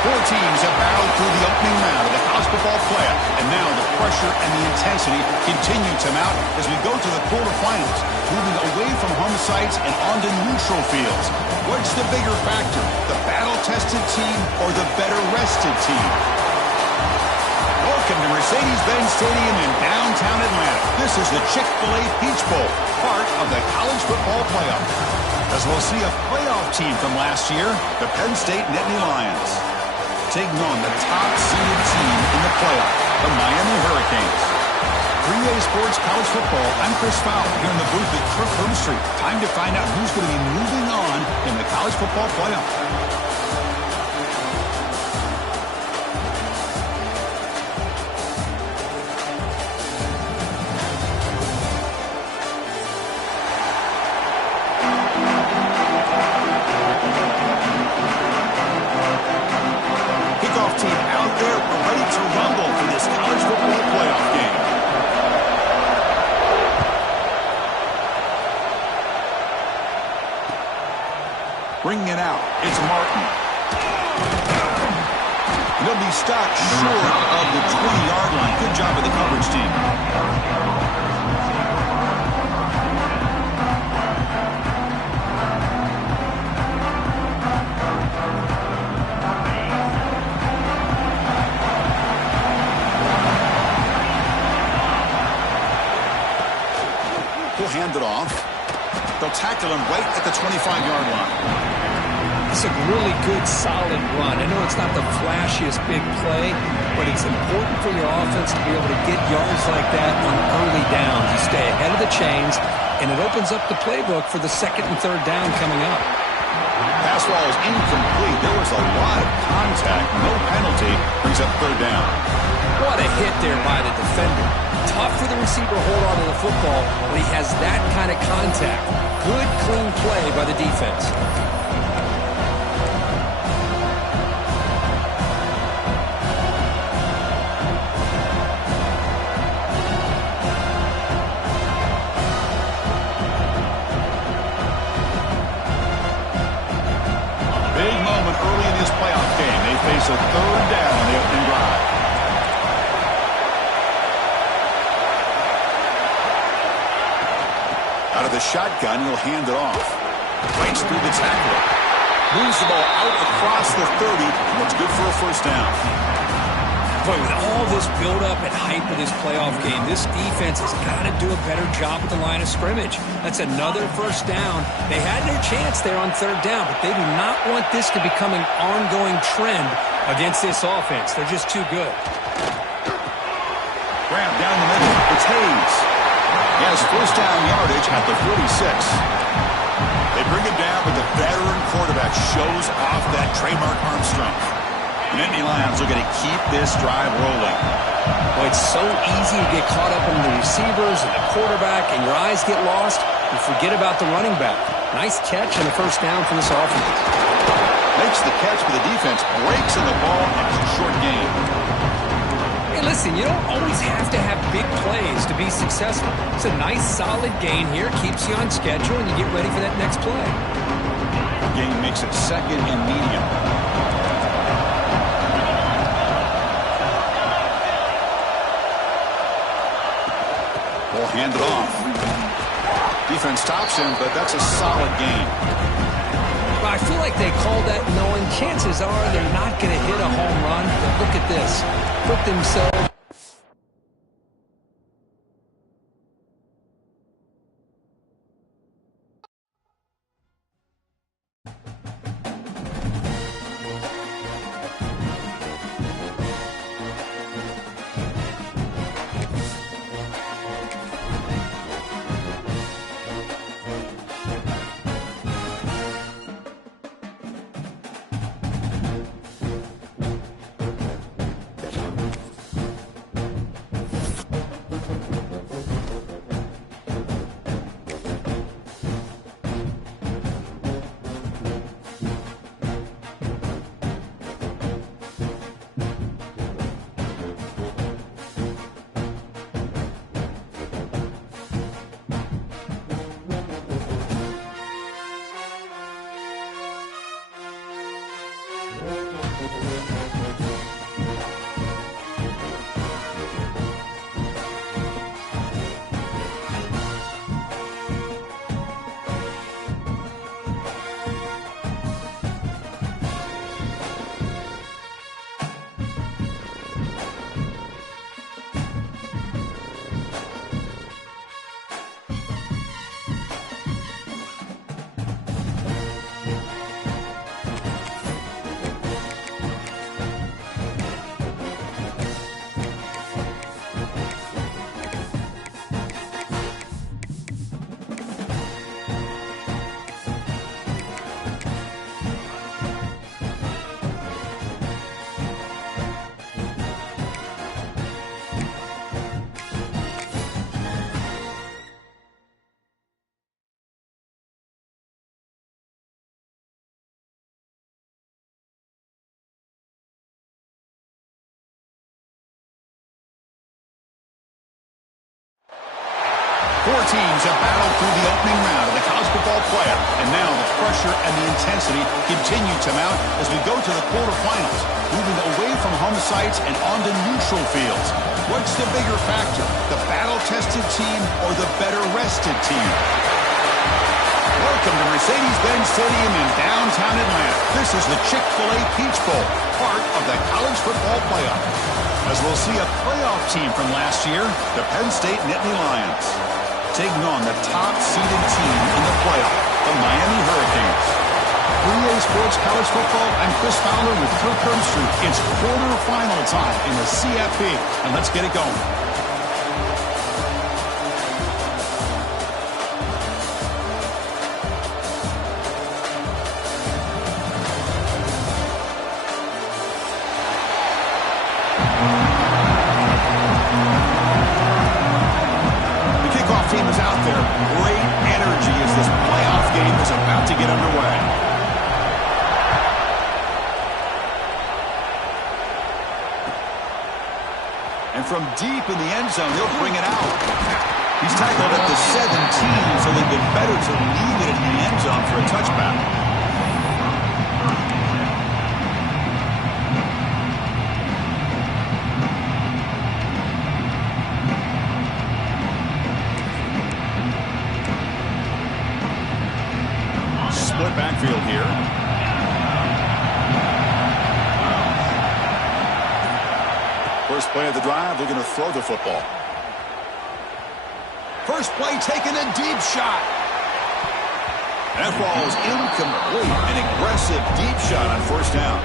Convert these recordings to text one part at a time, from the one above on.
Four teams have battled through the opening round of the college football playoff, and now the pressure and the intensity continue to mount as we go to the quarterfinals, moving away from home sites and onto neutral fields. What's the bigger factor, the battle-tested team or the better-rested team? Welcome to Mercedes-Benz Stadium in downtown Atlanta. This is the Chick-fil-A Peach Bowl, part of the college football playoff. As we'll see a playoff team from last year, the Penn State Nittany Lions, taking on the top-seeded team in the playoff, the Miami Hurricanes. 3A Sports College Football, I'm Chris Fowler here in the booth at Kirk Street. Time to find out who's going to be moving on in the college football playoff. Bringing it out, it's Martin. He'll be stopped short of the 20-yard line. Good job of the coverage team. He'll hand it off. They'll tackle him right at the 25-yard line. It's a really good, solid run. I know it's not the flashiest big play, but it's important for your offense to be able to get yards like that on early downs. You stay ahead of the chains, and it opens up the playbook for the second and third down coming up. Pass ball is incomplete. There was a lot of contact. No penalty. Brings up third down. What a hit there by the defender. Tough for the receiver to hold on to the football when he has that kind of contact. Good, clean play by the defense. Big moment early in this playoff game. They face a third down on the opening drive. Out of the shotgun, he'll hand it off. Breaks through the tackle. Moves the ball out across the 30, and that's good for a first down. Boy, with all this build-up and hype of this playoff game, this defense has got to do a better job at the line of scrimmage. That's another first down. They had their chance there on third down, but they do not want this to become an ongoing trend against this offense. They're just too good. Grab down the middle. It's Hayes. He has first down yardage at the 46. They bring him down, but the veteran quarterback shows off that trademark arm strength. The Nittany Lions are going to keep this drive rolling. Well, it's so easy to get caught up in the receivers and the quarterback, and your eyes get lost. You forget about the running back. Nice catch and a first down for this offense. Makes the catch for the defense, breaks in the ball, and it's a short gain. Hey, listen, you don't always have to have big plays to be successful. It's a nice, solid gain here. Keeps you on schedule, and you get ready for that next play. The gain makes it second and medium. Ball handed off. Defense stops him, but that's a solid gain. Well, I feel like they called that knowing chances are they're not going to hit a home run. But look at this. Put themselves Four teams have battled through the opening round of the college football playoff, and now the pressure and the intensity continue to mount as we go to the quarterfinals, moving away from home sites and onto neutral fields. What's the bigger factor, the battle-tested team or the better-rested team? Welcome to Mercedes-Benz Stadium in downtown Atlanta. This is the Chick-fil-A Peach Bowl, part of the college football playoff. As we'll see a playoff team from last year, the Penn State Nittany Lions, taking on the top-seeded team in the playoff, the Miami Hurricanes. 3A Sports College Football, I'm Chris Fowler with Kirk Herbstreit. It's quarterfinal time in the CFP, and let's get it going. Team is out there. Great energy as this playoff game is about to get underway. And from deep in the end zone, he'll bring it out. He's tackled at the 17, so they've been better to leave it in the end zone for a touchback. Split backfield here. First play of the drive, they're going to throw the football. First play taking a deep shot. That ball is incomplete. An aggressive deep shot on first down.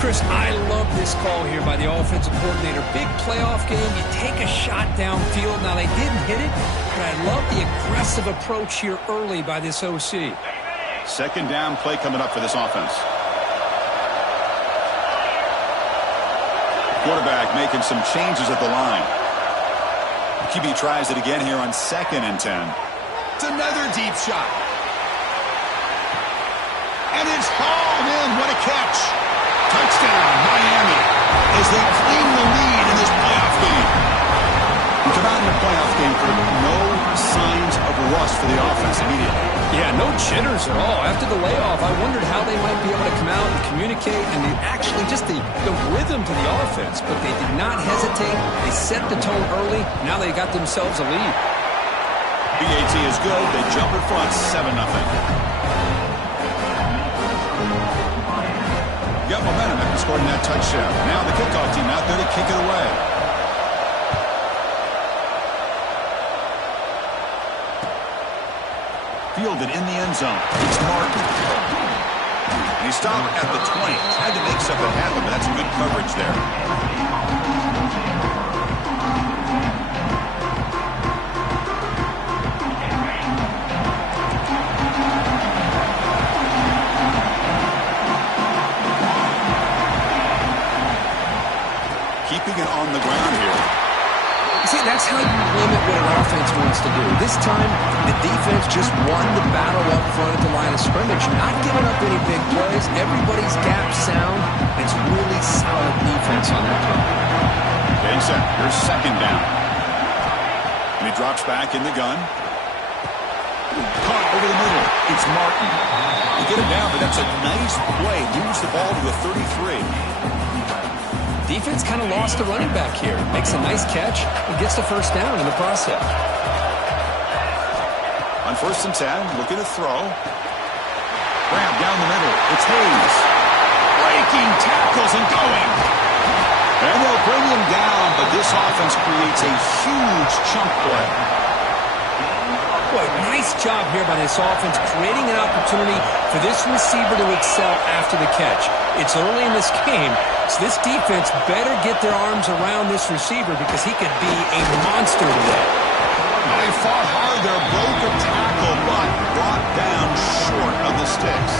Chris, I love this call here by the offensive coordinator. Big playoff game. You take a shot downfield. Now, they didn't hit it, but I love the aggressive approach here early by this OC. Second down play coming up for this offense. Quarterback making some changes at the line. QB tries it again here on 2nd and 10. It's another deep shot. And it's hauled in. What a catch. Touchdown, Miami, as they claim the lead in this playoff game. We come out in the playoff game for no signs of rust for the offense immediately. Yeah, no jitters at all. After the layoff, I wondered how they might be able to come out and communicate and actually just the rhythm to the offense. But they did not hesitate. They set the tone early. Now they got themselves a lead. BAT is good. They jump in front 7-0. Got momentum after scoring that touchdown. Now the kickoff team out there to kick it away. Fielded in the end zone. It's Martin. And he stopped at the 20. Had to make something happen, but that's good coverage there. Keeping it on the ground here. See, that's how you limit what an offense wants to do. This time, the defense just won the battle up front at the line of scrimmage. Not giving up any big plays. Everybody's gap sound. It's really solid defense on that play. Getting set. Here's second down. And he drops back in the gun. Caught over the middle. It's Martin. You get him down, but that's a nice play. Moves the ball to the 33. Defense kind of lost the running back here. Makes a nice catch and gets the first down in the process. On 1st and 10, looking to throw. Grab down the middle. It's Hayes. Breaking tackles and going. And they'll bring him down, but this offense creates a huge chunk play. Boy, nice job here by this offense, creating an opportunity for this receiver to excel after the catch. It's early in this game, so this defense better get their arms around this receiver because he could be a monster today. They fought hard there, broke a tackle, but brought down short of the sticks.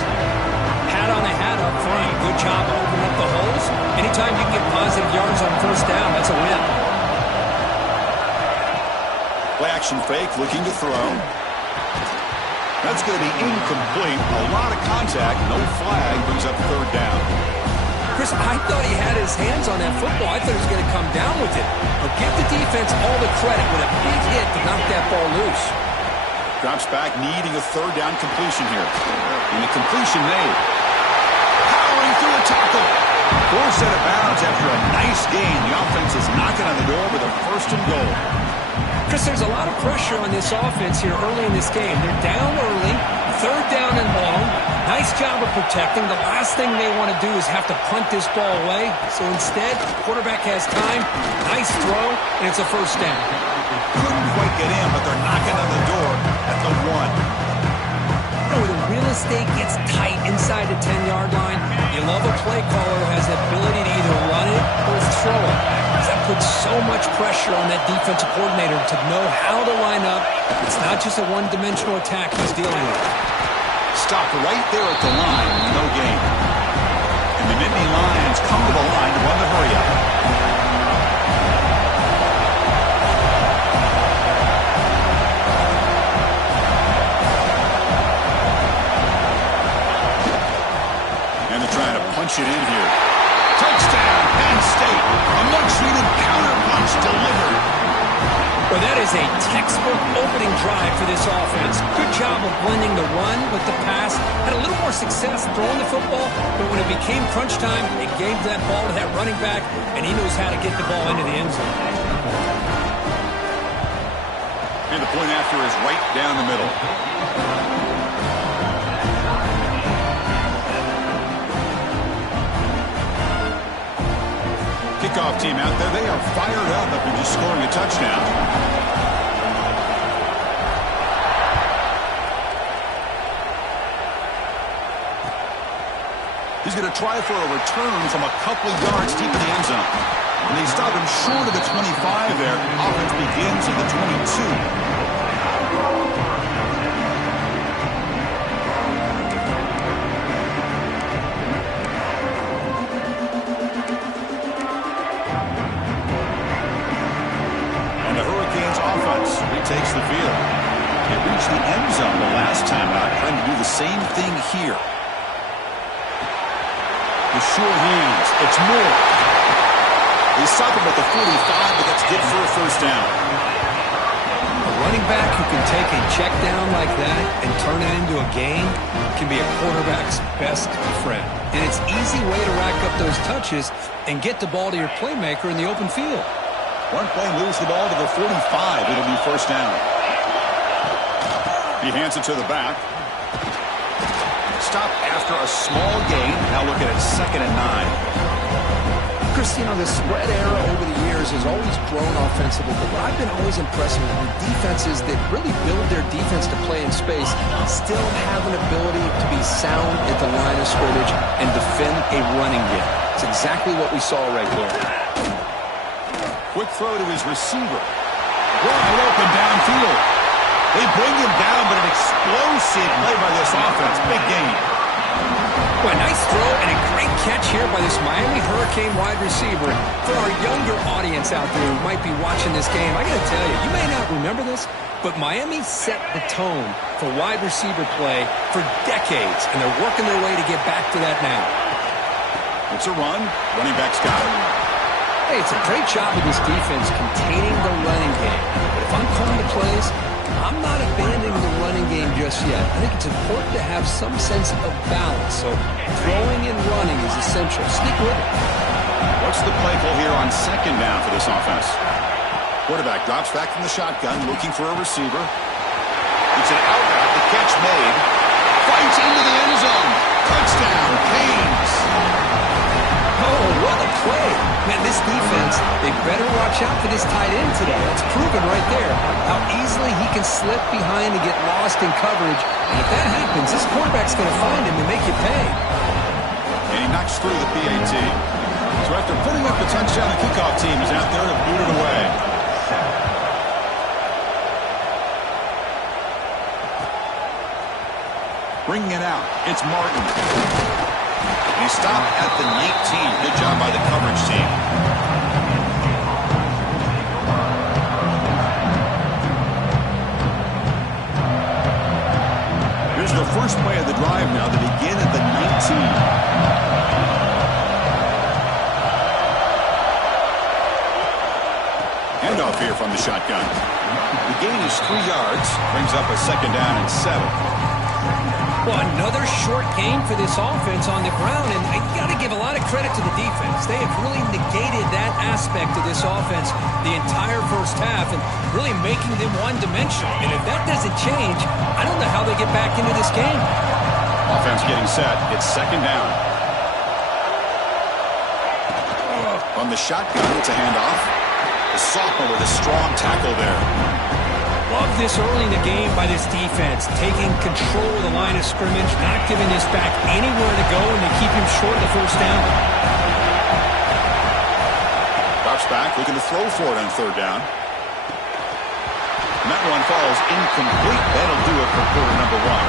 Hat on the hat up front. Good job opening up the holes. Anytime you can get positive yards on first down, that's a win. Play action fake, looking to throw. That's going to be incomplete. A lot of contact, no flag, brings up 3rd down. Chris, I thought he had his hands on that football. I thought he was going to come down with it. But give the defense all the credit with a big hit to knock that ball loose. Drops back, needing a 3rd down completion here. And the completion made. Powering through a tackle. Forced out of bounds after a nice gain. The offense is knocking on the door with a 1st and goal. Chris, there's a lot of pressure on this offense here early in this game. They're down early, 3rd down and long. Nice job of protecting. The last thing they want to do is have to punt this ball away. So instead, quarterback has time. Nice throw, and it's a 1st down. Couldn't quite get in, but they're knocking on the door at the 1. When the real estate gets tight inside the 10-yard line, you love a play caller who has the ability to either run it or throw it. That puts so much pressure on that defensive coordinator to know how to line up. It's not just a one-dimensional attack he's dealing with. Stopped right there at the line. No gain. And the Nittany Lions come to the line to run the hurry-up. And they're trying to punch it in here. Touchdown, Penn State. A much-needed counter-punch delivered. Well, that is a textbook opening drive for this offense. Good job of blending the run with the pass. Had a little more success throwing the football, but when it became crunch time, it gave that ball to that running back, and he knows how to get the ball into the end zone. And the point after is right down the middle. Kickoff team out there. They are fired up after just scoring a touchdown. He's going to try for a return from a couple of yards deep in the end zone. And they stop him short of the 25 there. Offense begins at the 22. Takes the field. It reached the end zone the last time out, trying to do the same thing here. The short hands. It's Moore. They stop him at the 45, but that's good for a 1st down. A running back who can take a check down like that and turn it into a gain can be a quarterback's best friend. And it's an easy way to rack up those touches and get the ball to your playmaker in the open field. One play moves the ball to the 45. It'll be 1st down. He hands it to the back. Stop after a small gain. Now looking at 2nd and 9. Chris, you know, the spread era over the years has always grown offensively, but what I've been always impressed with are defenses that really build their defense to play in space, still have an ability to be sound at the line of scrimmage and defend a running game. It's exactly what we saw right there. Quick throw to his receiver. Wide open downfield. They bring him down, but an explosive play by this offense. Big gain. Well, a nice throw and a great catch here by this Miami Hurricane wide receiver. For our younger audience out there who might be watching this game, I got to tell you, you may not remember this, but Miami set the tone for wide receiver play for decades, and they're working their way to get back to that now. It's a run. Running back's got it. Hey, it's a great job of this defense containing the running game. But if I'm calling the plays, I'm not abandoning the running game just yet. I think it's important to have some sense of balance. So throwing and running is essential. Stick with it. What's the play call here on second down for this offense? Quarterback drops back from the shotgun, looking for a receiver. It's an out route. The catch made. Fights into the end zone. Touchdown, Canes. Oh, what a play. Man, this defense, they better watch out for this tight end today. It's proven right there how easily he can slip behind and get lost in coverage. And if that happens, this quarterback's going to find him and make you pay. And he knocks through the PAT. So after putting up the touchdown, the kickoff team is out there to boot it away. Bringing it out, it's Martin. He stopped at the 19. Good job by the coverage team. Here's the first play of the drive now to begin at the 19. Handoff here from the shotgun. The gain is 3 yards. Brings up a second down and 7. Well, another short game for this offense on the ground, and you got to give a lot of credit to the defense. They have really negated that aspect of this offense the entire first half and really making them one-dimensional. And if that doesn't change, I don't know how they get back into this game. Offense getting set. It's second down. On the shotgun, it's a handoff. The sophomore with a strong tackle there. Love this early in the game by this defense, taking control of the line of scrimmage, not giving this back anywhere to go, and they keep him short of the first down. Drops back, looking to throw for it on third down. And that one falls incomplete. That'll do it for quarter number 1.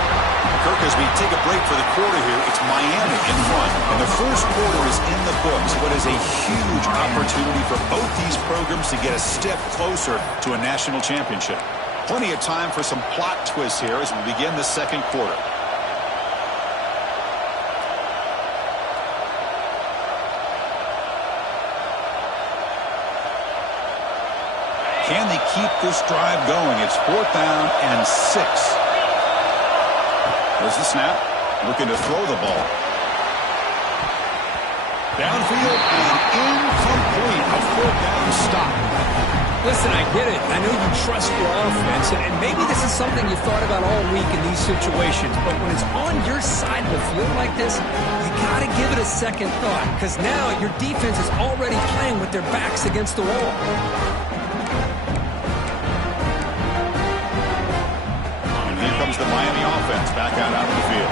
Kirk, as we take a break for the quarter here, it's Miami in front. And the first quarter is in the books. What is a huge opportunity for both these programs to get a step closer to a national championship. Plenty of time for some plot twists here as we begin the second quarter. Can they keep this drive going? It's 4th down and 6. There's the snap. Looking to throw the ball. Downfield and incomplete. A 4th down stop. Listen, I get it. I know you trust your offense, and maybe this is something you thought about all week in these situations, but when it's on your side of the field like this, you got to give it a second thought, because now your defense is already playing with their backs against the wall. And here comes the Miami offense back out onto the field.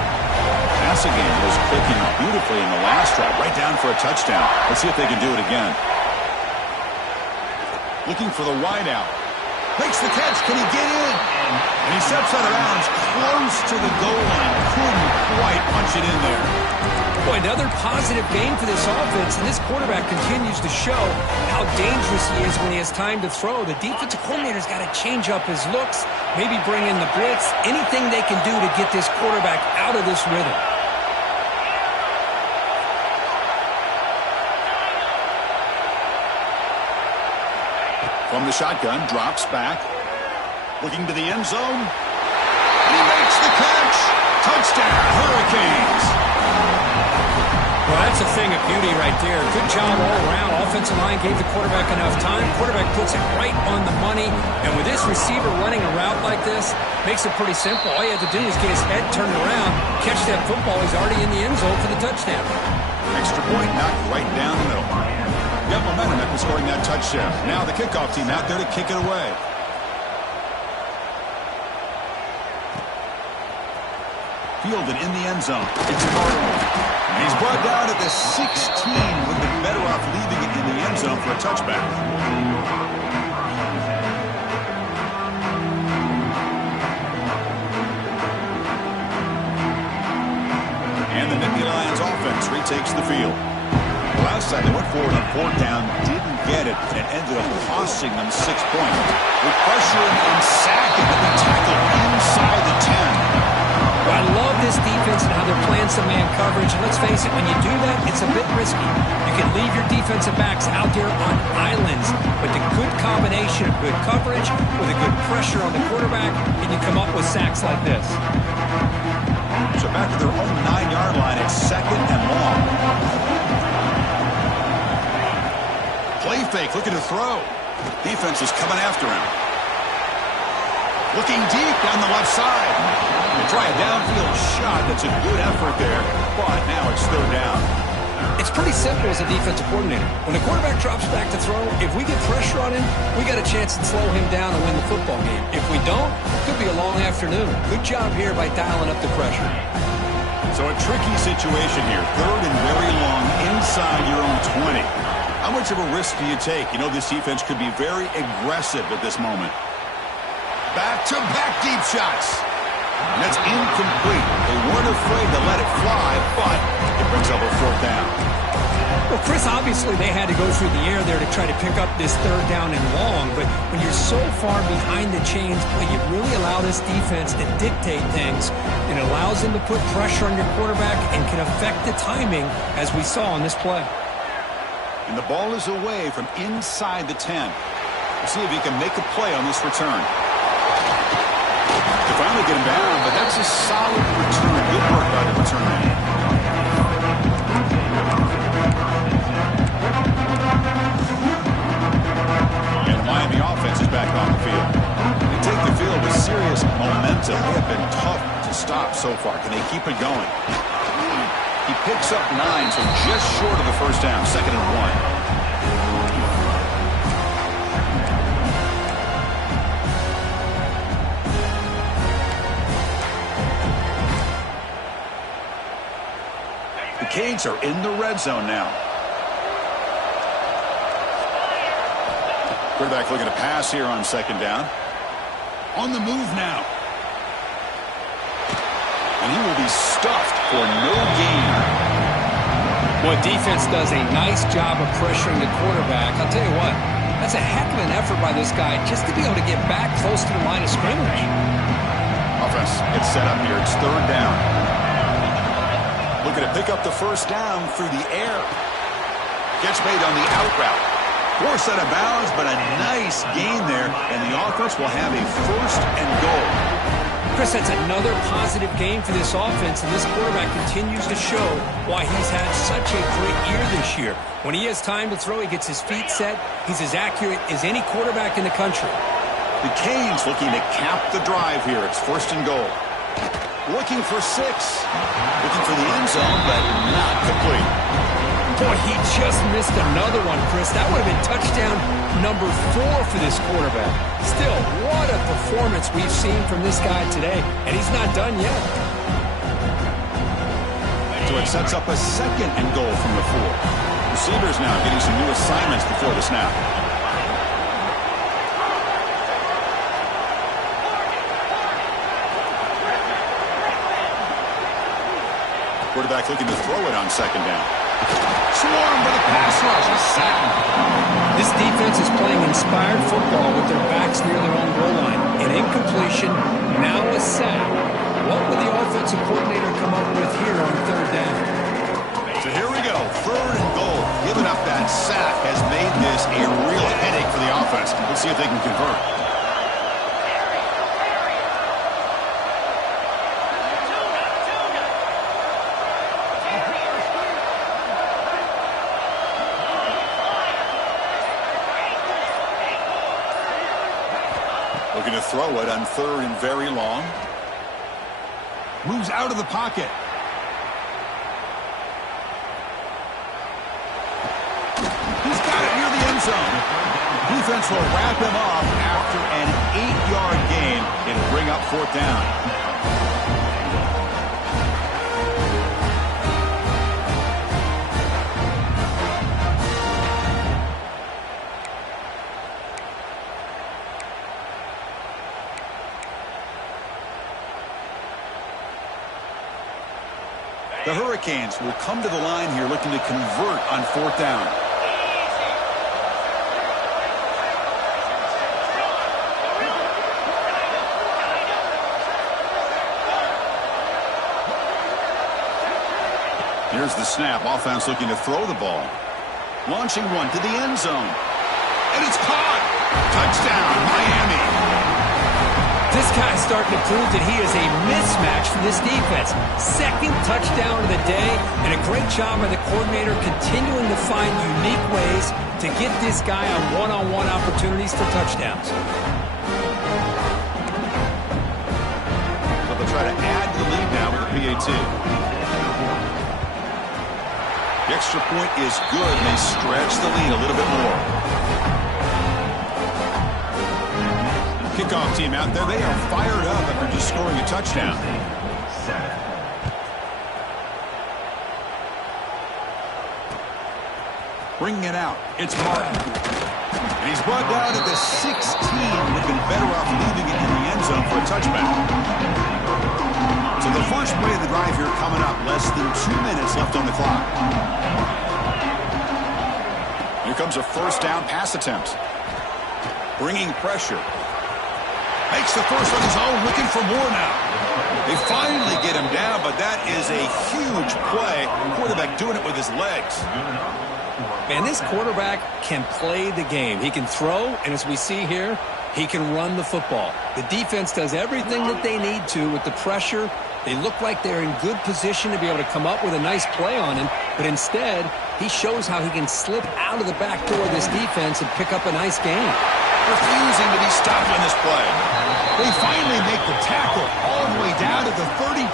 Passing game was clicking beautifully in the last drive, right down for a touchdown. Let's see if they can do it again. Looking for the wide out. Makes the catch. Can he get in? And he steps out of bounds close to the goal line. Couldn't quite punch it in there. Boy, another positive game for this offense, and this quarterback continues to show how dangerous he is when he has time to throw. The defensive coordinator's got to change up his looks, maybe bring in the blitz, anything they can do to get this quarterback out of this rhythm. From the shotgun, drops back. Looking to the end zone. He makes the catch. Touchdown, Hurricanes. Well, that's a thing of beauty right there. Good job all around. Offensive line gave the quarterback enough time. Quarterback puts it right on the money. And with this receiver running a route like this, makes it pretty simple. All you have to do is get his head turned around, catch that football. He's already in the end zone for the touchdown. Extra point knocked right down the middle. Got momentum after scoring that touchdown. Now the kickoff team out there to kick it away. Fielded in the end zone. It's Cardinal. And he's brought down at the 16. Would be better off leaving it in the end zone for a touchback. And the Nittany Lions offense retakes the field. Last time they went forward on 4th down, didn't get it, and it ended up costing them 6 points. With pressure and sacking, and the tackle inside the 10. Well, I love this defense and how they're playing some man coverage. And let's face it, when you do that, it's a bit risky. You can leave your defensive backs out there on islands, but the good combination of good coverage with a good pressure on the quarterback, and you come up with sacks like this. So back to their own 9-yard line, it's 2nd and long. Play fake, looking to throw. Defense is coming after him. Looking deep down the left side. They try a downfield shot. That's a good effort there, but now it's 3rd down. It's pretty simple as a defensive coordinator. When the quarterback drops back to throw, if we get pressure on him, we got a chance to slow him down and win the football game. If we don't, it could be a long afternoon. Good job here by dialing up the pressure. So a tricky situation here. 3rd and very long inside your own 20. How much of a risk do you take? You know this defense could be very aggressive at this moment. Back-to-back deep shots. And that's incomplete. They weren't afraid to let it fly, but it brings up a 4th down. Well, Chris, obviously they had to go through the air there to try to pick up this 3rd down and long, but when you're so far behind the chains, well, you really allow this defense to dictate things, and it allows them to put pressure on your quarterback and can affect the timing, as we saw on this play. And the ball is away from inside the 10. We'll see if he can make a play on this return. They finally get him down, but that's a solid return. Good work by the return man. And the Miami offense is back on the field. They take the field with serious momentum. They have been tough to stop so far. Can they keep it going? He picks up 9, so just short of the 1st down, 2nd and 1. The Canes are in the red zone now. Quarterback looking to pass here on 2nd down. On the move now. And he will be stuffed for no gain. Well, defense does a nice job of pressuring the quarterback. I'll tell you what, that's a heck of an effort by this guy just to be able to get back close to the line of scrimmage. Offense gets set up here. It's 3rd down. Looking to pick up the 1st down through the air. Gets made on the out route. Forced out of bounds, but a nice gain there, and the offense will have a 1st and goal. Chris, that's another positive game for this offense, and this quarterback continues to show why he's had such a great year this year. When he has time to throw, he gets his feet set. He's as accurate as any quarterback in the country. The Canes looking to cap the drive here. It's 1st and goal. Looking for 6. Looking for the end zone, but not complete. Boy, he just missed another one, Chris. That would have been touchdown number 4 for this quarterback. Still, what a performance we've seen from this guy today, and he's not done yet. So it sets up a 2nd and goal from the 4. Receivers now getting some new assignments before the snap. Quarterback looking to throw it on 2nd down. Swarmed by the pass rush. A sack. This defense is playing inspired football with their backs near their own goal line. An incompletion, now a sack. What would the offensive coordinator come up with here on 3rd down? So here we go. 3rd and goal. Giving up that sack has made this a real headache for the offense. Let's see if they can convert. Looking to throw it on 3rd and very long. Moves out of the pocket. He's got it near the end zone. Defense will wrap him up after an 8-yard gain. It'll bring up 4th down. The Hurricanes will come to the line here looking to convert on 4th down. Here's the snap. Offense looking to throw the ball. Launching one to the end zone. And it's caught. Touchdown, Miami. This guy's starting to prove that he is a mismatch for this defense. Second touchdown of the day, and a great job by the coordinator continuing to find unique ways to get this guy on one-on-one opportunities for touchdowns. So they'll try to add to the lead now with the PAT. The extra point is good, and they stretch the lead a little bit more. Kickoff team out there. They are fired up after just scoring a touchdown. Bringing it out. It's Martin. And he's brought down at the 16. Would have been better off leaving it in the end zone for a touchback. So the first play of the drive here coming up. Less than 2 minutes left on the clock. Here comes a first down pass attempt. Bringing pressure. Makes the first on his own, looking for more now. They finally get him down, but that is a huge play. Quarterback doing it with his legs. Man, this quarterback can play the game. He can throw, and as we see here, he can run the football. The defense does everything that they need to with the pressure. They look like they're in good position to be able to come up with a nice play on him, but instead, he shows how he can slip out of the back door of this defense and pick up a nice gain. Refusing to be stopped on this play. They finally make the tackle all the way down to the 32.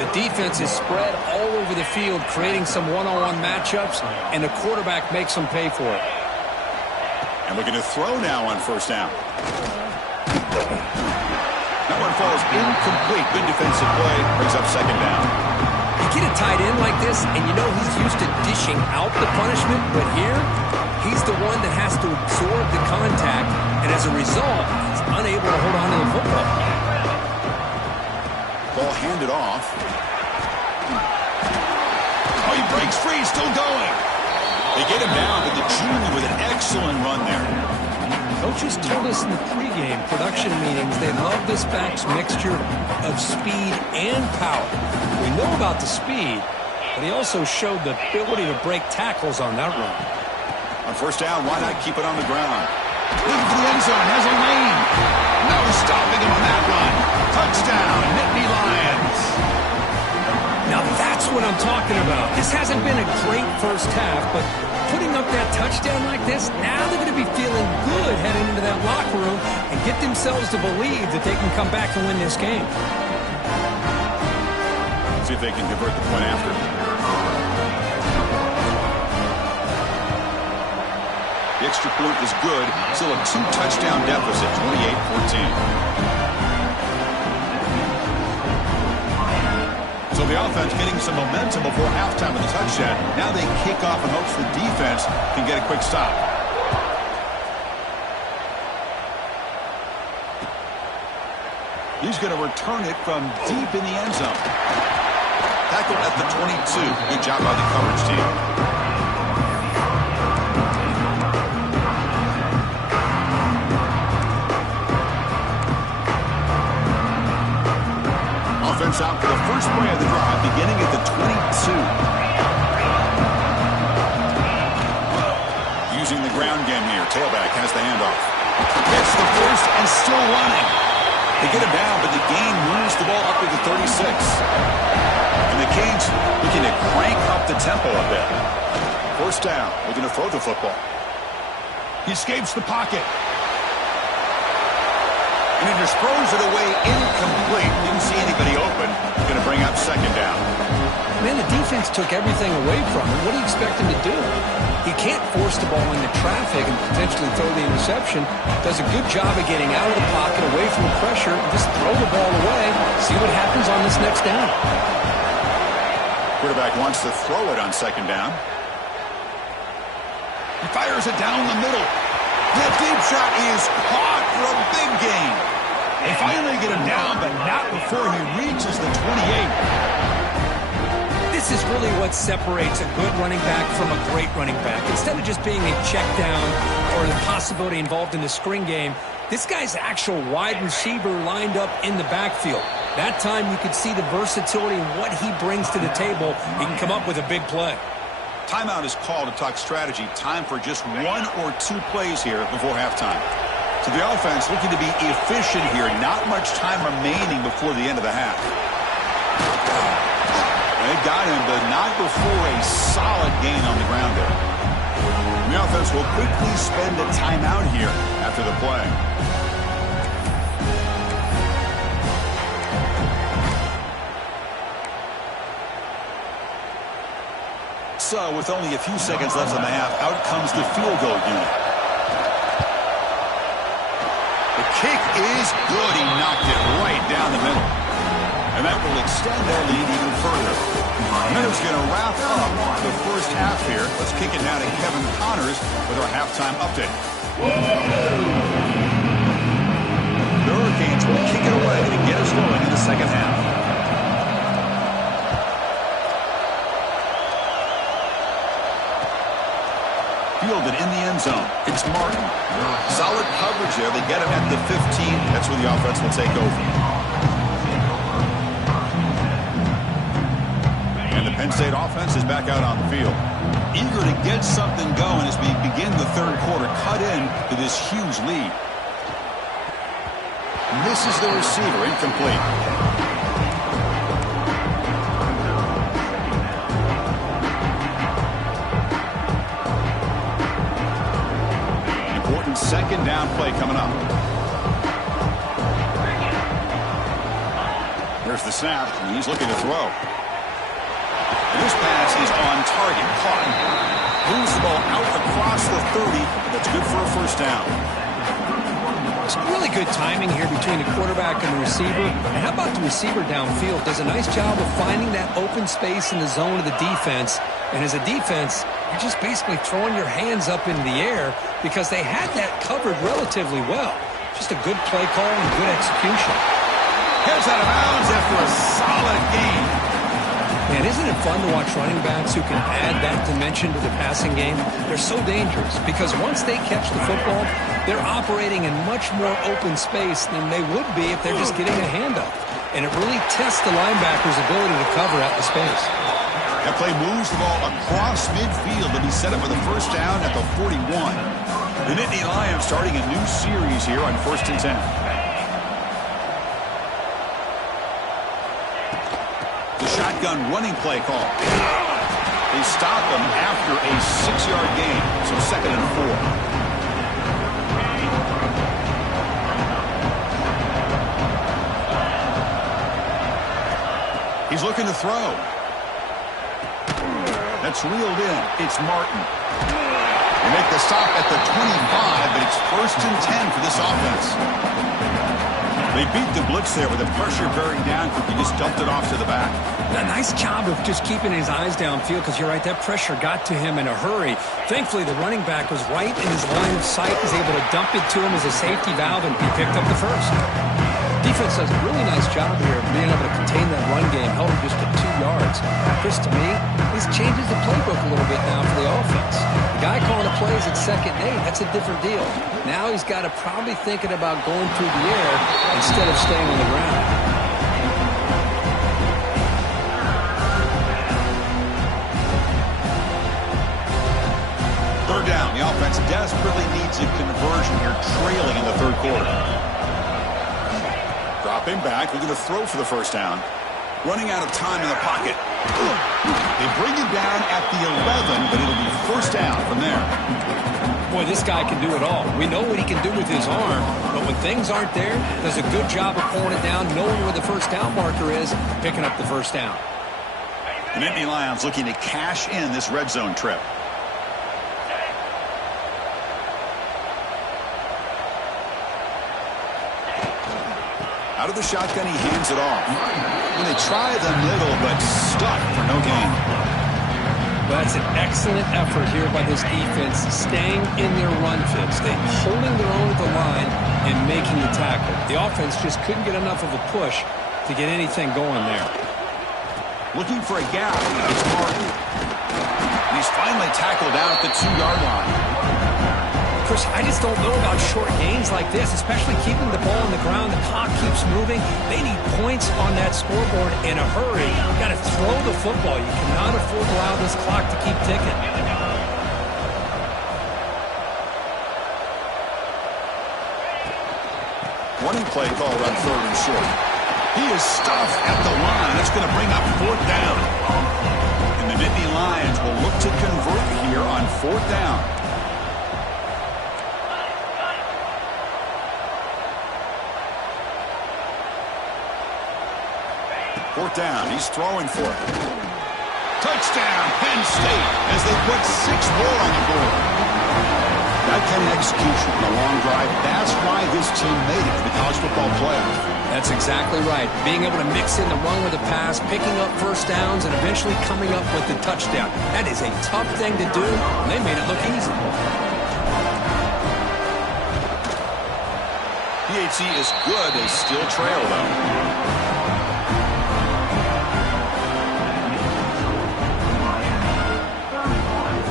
The defense is spread all over the field, creating some one-on-one matchups, and the quarterback makes them pay for it. And looking to throw now on first down. That one falls incomplete. Good defensive play. Brings up second down. You get a tight end like this, and you know he's used to dishing out the punishment, but here, he's the one that has to absorb the contact, and as a result, he's unable to hold on to the football. Ball handed off. Oh, he breaks free, still going. They get him down, but the junior with an excellent run there. Coaches told us in the pregame production meetings they love this back's mixture of speed and power. We know about the speed, but he also showed the ability to break tackles on that run. On first down, why not keep it on the ground? Looking for the end zone, has a lane. No stopping him on that run. Touchdown, Nittany Lions. Now that's what I'm talking about. This hasn't been a great first half, but putting up that touchdown like this, now they're going to be feeling good heading into that locker room and get themselves to believe that they can come back and win this game. See if they can convert the point after. The extra point is good. Still a 2-touchdown deficit, 28-14. So the offense getting some momentum before halftime with the touchdown. Now they kick off in hopes the defense can get a quick stop. He's going to return it from deep in the end zone. Tackle at the 22. Good job by the coverage team. Offense out for the first play of the drive, beginning at the 22. Using the ground game here. Tailback has the handoff. Gets the first and still running. They get him down, but the gain moves the ball up to the 36. And the Canes looking to crank up the tempo a bit. First down, looking to throw the football. He escapes the pocket. And he just throws it away incomplete. Didn't see anybody open. Going to bring up second down. Man, the defense took everything away from him. What do you expect him to do? He can't force the ball into traffic and potentially throw the interception. Does a good job of getting out of the pocket, away from the pressure, and just throw the ball away. See what happens on this next down. Quarterback wants to throw it on second down. He fires it down the middle. That deep shot is caught for a big gain. They finally get him down, but not before he reaches the 28. This is really what separates a good running back from a great running back. Instead of just being a check down or the possibility involved in the screen game, this guy's actual wide receiver lined up in the backfield. That time you could see the versatility and what he brings to the table. He can come up with a big play. Timeout is called to talk strategy. Time for just 1 or 2 plays here before halftime. So the offense looking to be efficient here. Not much time remaining before the end of the half. They got him, but not before a solid gain on the ground there. And the offense will quickly spend a timeout here after the play. So with only a few seconds left in the half, out comes the field goal unit. The kick is good. He knocked it right down the middle. And that will extend their lead even further. Minnows going to wrap up the first half here. Let's kick it now to Kevin Connors with our halftime update. The Hurricanes will kick it away to get us going in the second half. Fielded in the end zone. It's Martin. Solid coverage there. They get him at the 15. That's where the offense will take over. And the Penn State offense is back out on the field. Eager to get something going as we begin the third quarter. Cut in to this huge lead. Misses the receiver. Incomplete. Second down play coming up. There's the snap, and he's looking to throw. And this pass is on target, caught. Moves the ball out across the 30, and that's good for a first down. It's really good timing here between the quarterback and the receiver. And how about the receiver downfield? Does a nice job of finding that open space in the zone of the defense. And as a defense, you're just basically throwing your hands up into the air because they had that covered relatively well. Just a good play call and good execution. Heads out of bounds after a solid gain. Man, isn't it fun to watch running backs who can add that dimension to the passing game? They're so dangerous because once they catch the football, they're operating in much more open space than they would be if they're just getting a handoff. And it really tests the linebacker's ability to cover out the space. That play moves the ball across midfield to be set up for the first down at the 41. The Nittany Lions starting a new series here on 1st and 10. The shotgun running play call. They stop him after a 6-yard gain, so 2nd and 4. He's looking to throw. That's reeled in. It's Martin. They make the stop at the 25, but it's 1st and 10 for this offense. They beat the blitz there with the pressure bearing down. He just dumped it off to the back. A nice job of just keeping his eyes downfield because you're right, that pressure got to him in a hurry. Thankfully, the running back was right in his line of sight, was able to dump it to him as a safety valve, and he picked up the first. Defense does a really nice job here of being able to contain that run game, held him just to 2 yards. Chris, to me, this changes the playbook a little bit now for the offense. The guy calling the plays at 2nd and 8, that's a different deal. Now he's got to probably thinking about going through the air instead of staying on the ground. Third down. The offense desperately needs a conversion here, trailing in the third quarter. Dropping back, looking to throw for the first down. Running out of time in the pocket. They bring him down at the 11, but it'll be first down from there. Boy, this guy can do it all. We know what he can do with his arm, but when things aren't there, does a good job of pulling it down, knowing where the first down marker is, picking up the first down. The Nittany Lions looking to cash in this red zone trip. Out of the shotgun, he hands it off. And they try the middle, but stuck for no gain. Well, that's an excellent effort here by this defense, staying in their run fits. They're holding their own at the line and making the tackle. The offense just couldn't get enough of a push to get anything going there. Looking for a gap. It's Martin. He's finally tackled down at the 2-yard line. Chris, I just don't know about short gains like this, especially keeping the ball on the ground. The clock keeps moving. They need points on that scoreboard in a hurry. You got to throw the football. You cannot afford to allow this clock to keep ticking. Running play call on 3rd and short. He is stuffed at the line. That's going to bring up 4th down. And the Nittany Lions will look to convert here on 4th down. Fourth down, he's throwing for it. Touchdown, Penn State, as they put 6 more on the board. That kind of execution on a long drive, that's why this team made it to the college football playoff. That's exactly right. Being able to mix in the run with the pass, picking up first downs, and eventually coming up with the touchdown. That is a tough thing to do, and they made it look easy. PHC is good. They still trail, though.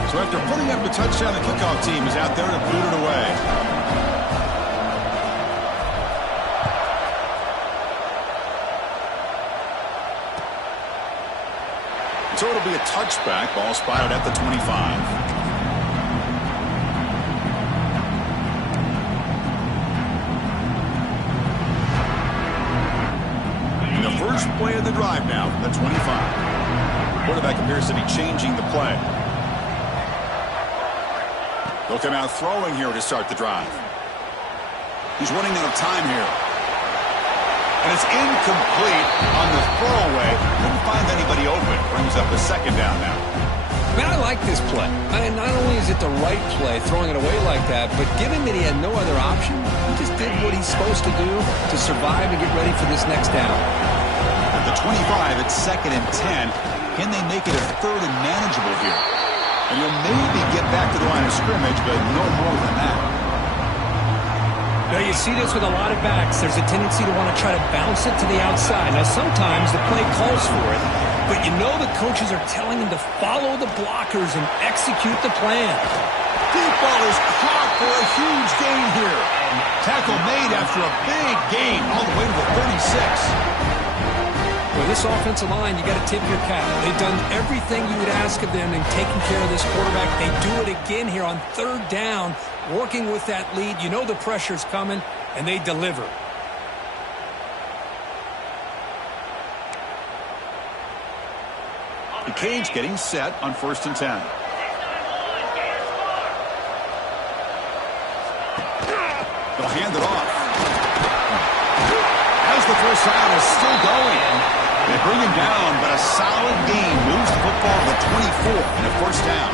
So after putting up the touchdown, the kickoff team is out there to boot it away. So it'll be a touchback. Ball spotted at the 25. And the first play of the drive now from the 25. Quarterback appears to be changing the play. They'll come out throwing here to start the drive. He's running out of time here. And it's incomplete on the throwaway. Couldn't find anybody open. Brings up a 2nd down now. Man, I like this play. Not only is it the right play, throwing it away like that, but given that he had no other option, he just did what he's supposed to do to survive and get ready for this next down. At the 25, it's 2nd and 10. Can they make it a 3rd and manageable here? And you'll maybe get back to the line of scrimmage, but no more than that. Now, you see this with a lot of backs. There's a tendency to want to try to bounce it to the outside. Now, sometimes the play calls for it, but you know the coaches are telling them to follow the blockers and execute the plan. Deep ball is caught for a huge gain here. Tackle made after a big gain all the way to the 36. With this offensive line, you got to tip your cap. They've done everything you would ask of them in taking care of this quarterback. They do it again here on 3rd down, working with that lead. You know the pressure's coming, and they deliver. The Canes getting set on 1st and 10. They'll hand it off. As the first down is still going. They bring him down, but a solid gain moves the football to the 24 and a 1st down.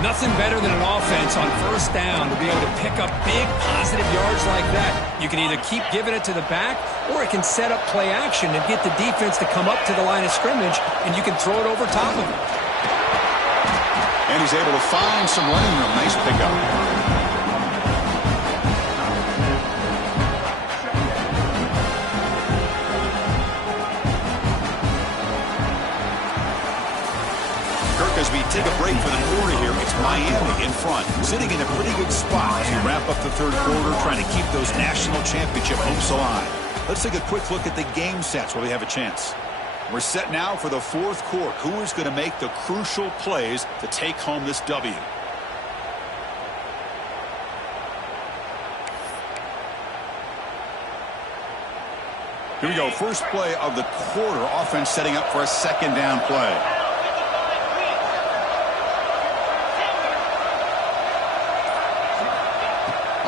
Nothing better than an offense on 1st down to be able to pick up big positive yards like that. You can either keep giving it to the back, or it can set up play action and get the defense to come up to the line of scrimmage, and you can throw it over top of it. And he's able to find some running room. Nice pickup. As we take a break for the quarter here, it's Miami in front, sitting in a pretty good spot as we wrap up the 3rd quarter, trying to keep those national championship hopes alive. Let's take a quick look at the game sets where we have a chance. We're set now for the 4th quarter. Who is going to make the crucial plays to take home this W? Here we go. First play of the quarter. Offense setting up for a 2nd down play.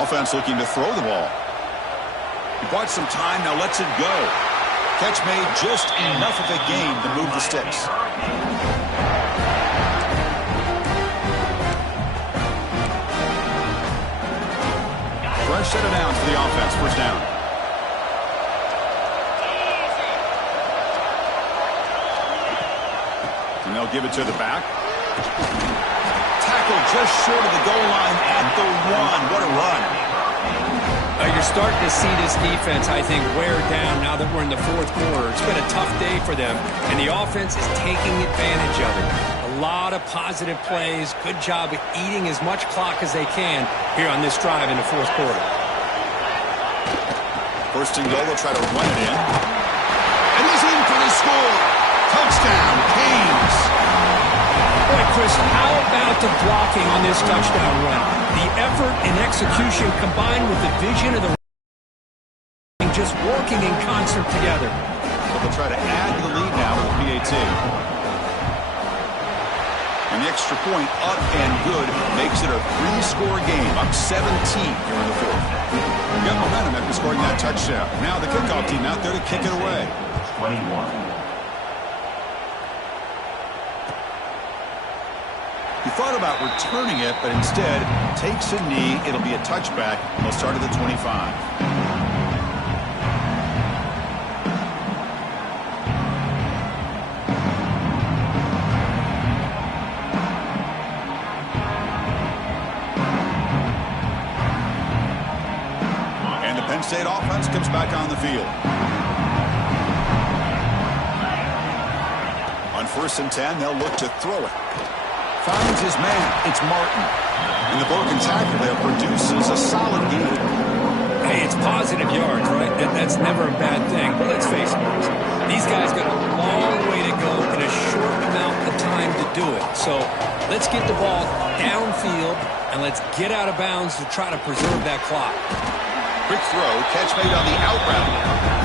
Offense looking to throw the ball. He bought some time, now lets it go. Catch made, just enough of a gain to move the sticks. Fresh set of downs for the offense, 1st down. And they'll give it to the back. Just short of the goal line at the 1. What a run. You're starting to see this defense, I think, wear down now that we're in the 4th quarter. It's been a tough day for them, and the offense is taking advantage of it. A lot of positive plays. Good job of eating as much clock as they can here on this drive in the fourth quarter. First and goal, they'll try to run it in. And he's in for the score. Touchdown, Canes. Boy, Chris, how about the blocking on this touchdown run? The effort and execution combined with the vision of the just working in concert together. But they'll try to add to the lead now with the PAT. An extra point up and good makes it a 3-score game, up 17 here in the fourth. We got momentum after scoring that touchdown. Now the kickoff team out there to kick it away. 21. He thought about returning it, but instead takes a knee. It'll be a touchback. They'll start at the 25. State offense comes back on the field. On 1st and 10, they'll look to throw it. Finds his man. It's Martin. And the broken tackle there produces a solid game. Hey, it's positive yards, right? That's never a bad thing. But let's face it, these guys got a long way to go in a short amount of time to do it. So let's get the ball downfield and let's get out of bounds to try to preserve that clock. Quick throw, catch made on the out route.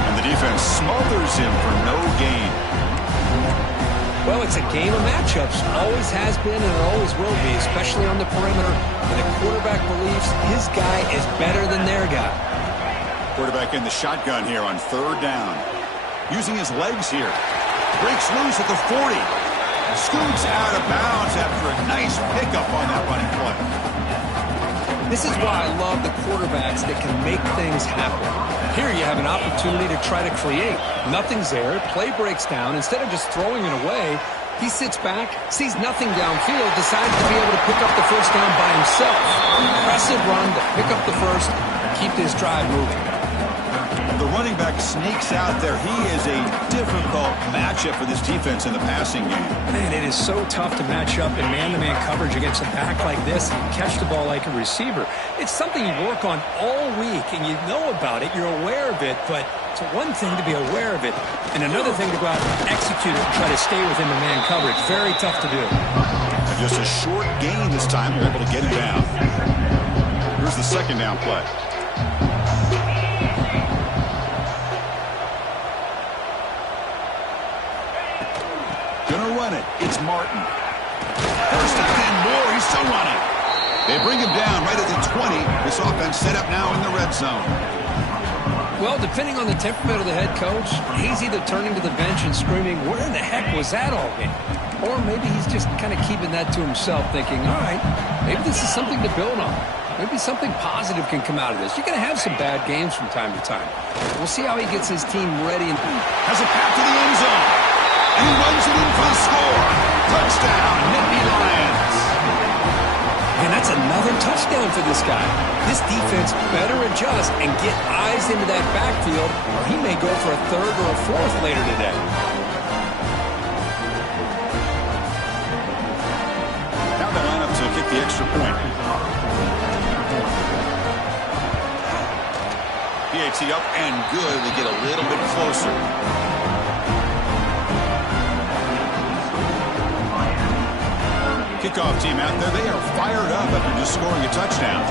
And the defense smothers him for no gain. Well, it's a game of matchups. Always has been and it always will be, especially on the perimeter. When the quarterback believes his guy is better than their guy. Quarterback in the shotgun here on 3rd down. Using his legs here. Breaks loose at the 40. Scoots out of bounds after a nice pickup on that running play. This is why I love the quarterbacks that can make things happen. Here you have an opportunity to try to create. Nothing's there. Play breaks down. Instead of just throwing it away, he sits back, sees nothing downfield, decides to be able to pick up the first down by himself. Impressive run to pick up the first, keep this drive moving. The running back sneaks out there. He is a difficult matchup for this defense in the passing game. Man, it is so tough to match up in man-to-man coverage against a back like this and catch the ball like a receiver. It's something you work on all week, and you know about it. You're aware of it, but it's one thing to be aware of it, and another thing to go out and execute it and try to stay within the man coverage. Very tough to do. And just a short gain this time. They're able to get it down. Here's the 2nd down play. It's Martin. First and more. He's still running. They bring him down right at the 20. This offense set up now in the red zone. Well, depending on the temperament of the head coach, he's either turning to the bench and screaming, where in the heck was that all game? Or maybe he's just kind of keeping that to himself, thinking, all right, maybe this is something to build on. Maybe something positive can come out of this. You're going to have some bad games from time to time. We'll see how he gets his team ready. And has a path to the end zone. And he runs it in for the score. Touchdown, Nittany Lions. And that's another touchdown for this guy. This defense better adjust and get eyes into that backfield, or he may go for a 3rd or a 4th later today. Now they line up to kick the extra point. PAT up and good. They get a little bit closer. Kickoff team out there. They are fired up after just scoring a touchdown.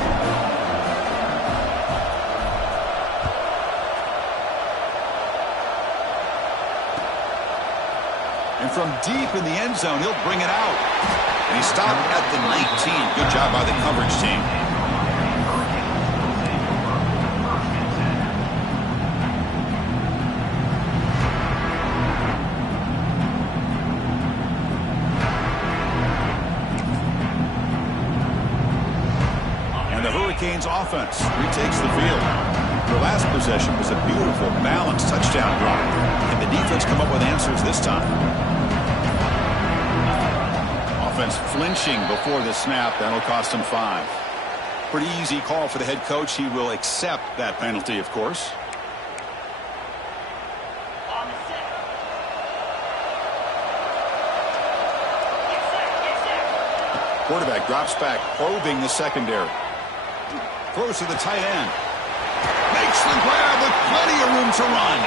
And from deep in the end zone, he'll bring it out. And he stopped at the 19. Good job by the coverage team. Hurricanes offense retakes the field. Their last possession was a beautiful, balanced touchdown drive. And the defense come up with answers this time. Offense flinching before the snap. That'll cost him 5. Pretty easy call for the head coach. He will accept that penalty, of course. Quarterback drops back, probing the secondary. Throws to the tight end. Makes the grab with plenty of room to run.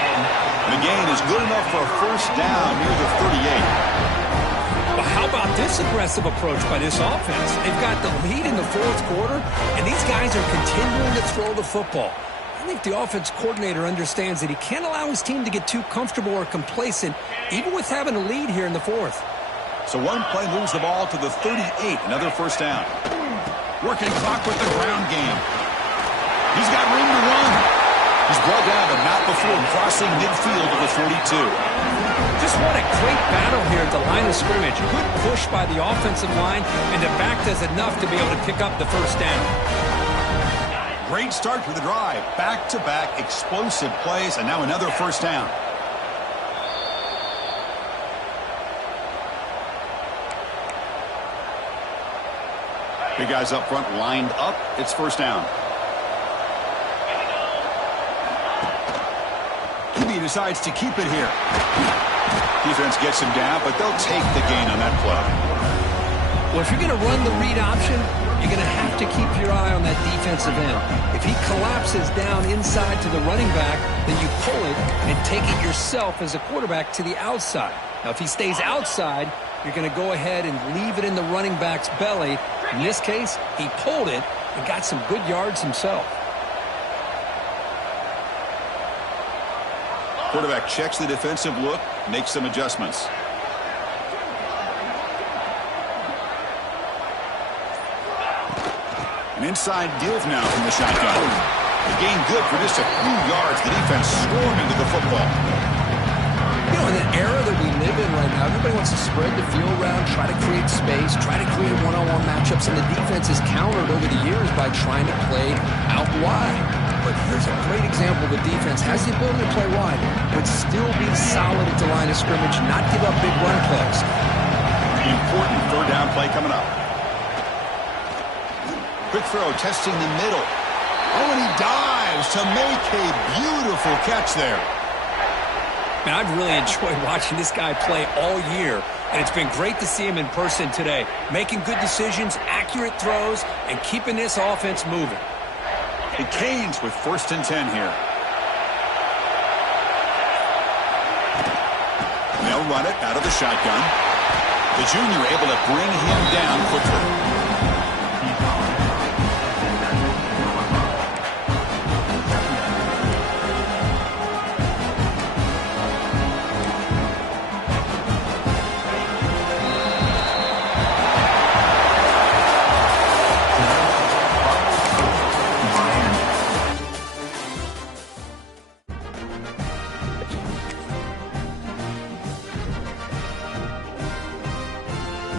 And the gain is good enough for a first down near the 38. Well, how about this aggressive approach by this offense? They've got the lead in the fourth quarter, and these guys are continuing to throw the football. I think the offense coordinator understands that he can't allow his team to get too comfortable or complacent, even with having a lead here in the fourth. So one play moves the ball to the 38, another first down. Working clock with the ground game. He's got room to run. He's brought down, but not before crossing midfield of the 42. Just what a great battle here at the line of scrimmage. Good push by the offensive line, and the back does enough to be able to pick up the first down. Great start to the drive. Back-to-back explosive plays, and now another first down. Big guys up front lined up. It's first down. He decides to keep it here. Defense gets him down, but they'll take the gain on that play. Well, if you're going to run the read option, you're going to have to keep your eye on that defensive end. If he collapses down inside to the running back, then you pull it and take it yourself as a quarterback to the outside. Now, if he stays outside, you're going to go ahead and leave it in the running back's belly. In this case, he pulled it and got some good yards himself. Quarterback checks the defensive look, makes some adjustments. An inside give now from the shotgun. The gain good for just a few yards. The defense stormed into the football. You know, in the era that we live in right now, everybody wants to spread the field around, try to create space, try to create one-on-one matchups, and the defense is countered over the years by trying to play out wide. But here's a great example. The defense has the ability to play wide, but still be solid at the line of scrimmage, not give up big run plays. The important third down play coming up. Quick throw, testing the middle. Oh, and he dives to make a beautiful catch there. Man, I've really enjoyed watching this guy play all year, and it's been great to see him in person today, making good decisions, accurate throws, and keeping this offense moving. The Canes with 1st and 10 here. They'll run it out of the shotgun. The junior able to bring him down quickly.